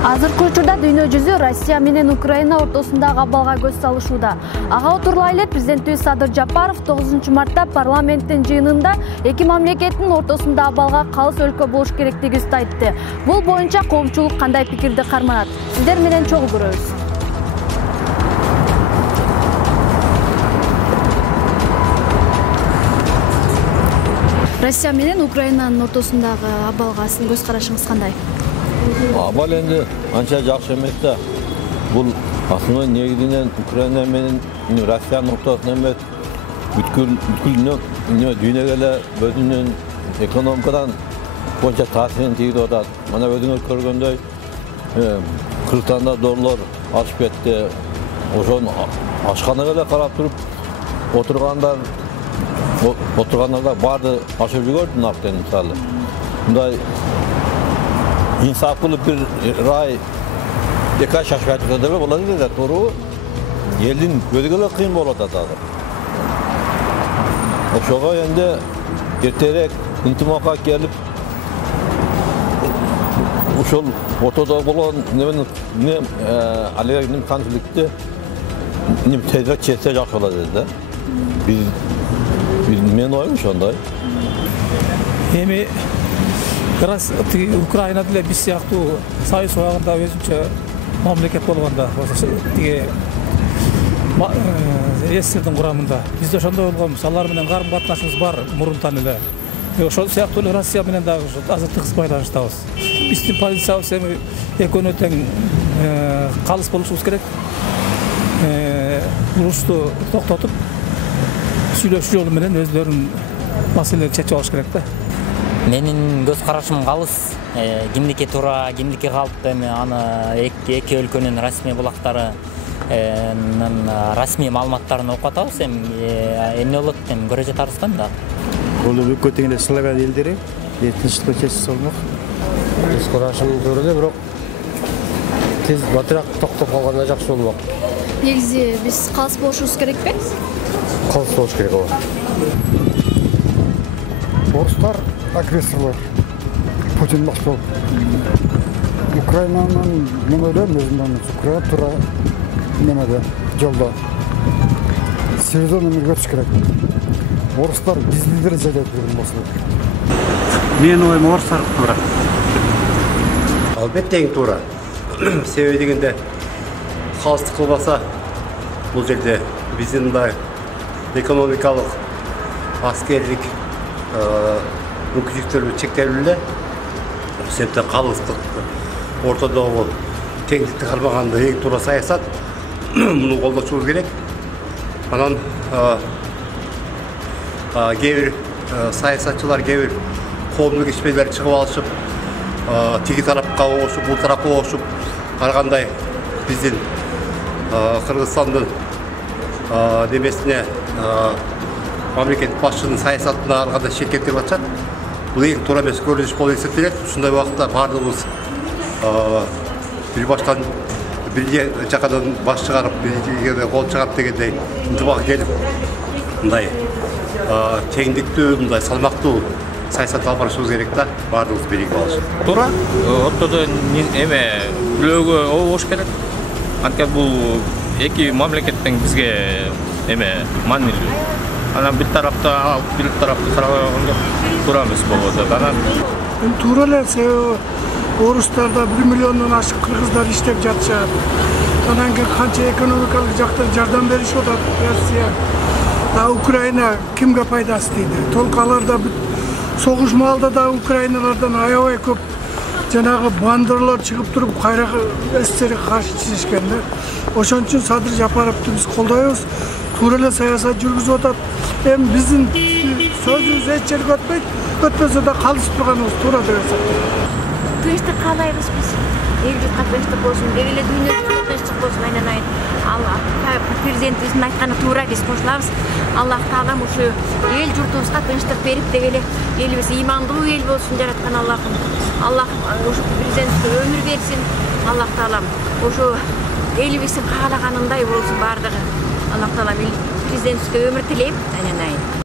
Азыркы учурда дүйнө жүзү Россия менен Украина ортосундагы абалга көз салышууда. Ага отурлай эле президентибиз Садыр Жапаров 9-мартта парламенттин жыйынында эки мамлекеттин ортосунда абалга калыс өлкө болуш керектигин айтты. Бул боюнча коомчулук кандай пикирди карманат? Сиздер менен чогуу көрөбүз. Россия менен Украинанын ортосундагы абалга сиздин көз карашыңыз кандай? Абал енді анша жақсы емес та. Бұл асылы негізінен Украина менен Россияның ортасында емес, бүткіл дүйнөгө өзүнүн экономикадан боюнча таасирин тийгизип атат. Мына өзүңүз көргөндөй, Кыргызстанда доллар ашып кетти. Ошону ашканага эле карап туруп отургандар барды ашып жүгөрдү нарктан мисалы. Мындай İnsaf kılıp bir ray birkaç şaşırtıcıları olabilir de doğru elin gözüyle kıyım oladı da. Oşoğa yende erterek intimaka gelip uşol ortada olan ne aleyhine konflikte ne tezgah çetse yaxşı oladı da. Biz men oymuş onday. Hemi Украина деле биз сыяктуу союз убагында өзүнчө мамлекет болгондо тиги СССРдин курамында биз да ошондой болгонбуз. Алар менен карым катнашыбыз бар мурунтан эле. Ошол сыяктуу эле Россия менен дагы азыр тыгыз байланыштабыз. Биздин позициябыз эми экөөнү тең калыс болушубуз керек. Урушту токтотуп сүйлөшүү жолу менен өздөрүнүн маселелерин чечип алыш керек да. Менин көз карашым калыс, кимдики туура, кимдики калп, эми аны эки өлкөнүн расмий булактары расмий маалыматтарын окуп атабыз, эмне болот деп көрө жатабыз да. Бул өлкө тегенде славян элдери тынчтыкты чечип салмак. Көз карашым туура эле, бирок тез батыраак токтоп калганда жакшы болмок. Негизи биз калыс болушубуз керекпи? Калыс болуш керек ооба. Орыстар агрессорлар, Путин максат. Украинанын мен ойлойм өзүмдөн Украина туура немеде жолдо. Серьезно миргөтүш керек. Орыстар бизди дережеде жүргөн болсо. Мен оюм орустар туура. Албетте эң туура. Себеби дегенде калыстык кылбаса бул жерде биздин мындай экономикалык, аскерлик мүмкүнчүлүктөрү чектелүү эле. Себептен калыстык ортодогу теңдикти кармаганда эң туура саясат. Муну колдошубуз керек. Анан кээ бир саясатчылар, кээ бир коомдук ишмерлер чыгып алышып, тиги тарапка оошуп, бул тарапка оошуп, ар кандай биздин Кыргызстандын немесине мамлекет башчынын саясатына ар кандай шек келтирип атышат. Бул эң туура эмес көрүнүш болуп эсептелет. Ушундай убакытта баардыгыбыз бир баштан бир жакадан баш чыгарып, бир кол чыгарып дегендей ынтымак келип, мындай теңдиктүү, мындай салмактуу саясат алып барышыбыз керек да, баардыгыбыз биригип алышып. Туура, ортодо эме күлөөгө обош керек. Анткени бул эки мамлекеттен бизге эме маанилүү. Анан бир тарапта алып, бир тарапты караганда туура эмес болуп атат. Анан туура эле, себеби орустарда 1 миллиондон ашык кыргыздар иштеп жатышат. Анан кийин канча экономикалык жактан жардам беришип атат Россия. Украина кимге пайдасы тийди? Толук аларда согуш маалда да украиналардан аябай көп жанагы бандырлар чыгып туруп кайра СССРге каршы чечишкен да. Ошон үчүн Садыр Жапаровду биз колдойбуз. Туура эле саясат жүргүзүп атат. Эми биздин сөзүбүз эч жерге өтпөйт. Өтпөсө да калыс турганыбыз туура деп эсептейм. Тынчтык каалайбыз биз. Эл журтка тынчтык болсун, деги эле дүйнөдө тынчтык болсун айнанайын. Президентибиздин айтканы туура, биз кошулабыз. Аллах таалам ушу эл журтубузга тынчтык берип, деги эле элибиз ыймандуу эл болсун жараткан Аллахым. Аллах ушу президентке өмүр берсин. Аллах таалам ушу элибиздин каалаганындай болсун бардыгы. Аллах таалам президентибизге өмүр тилейм. Айнанайын.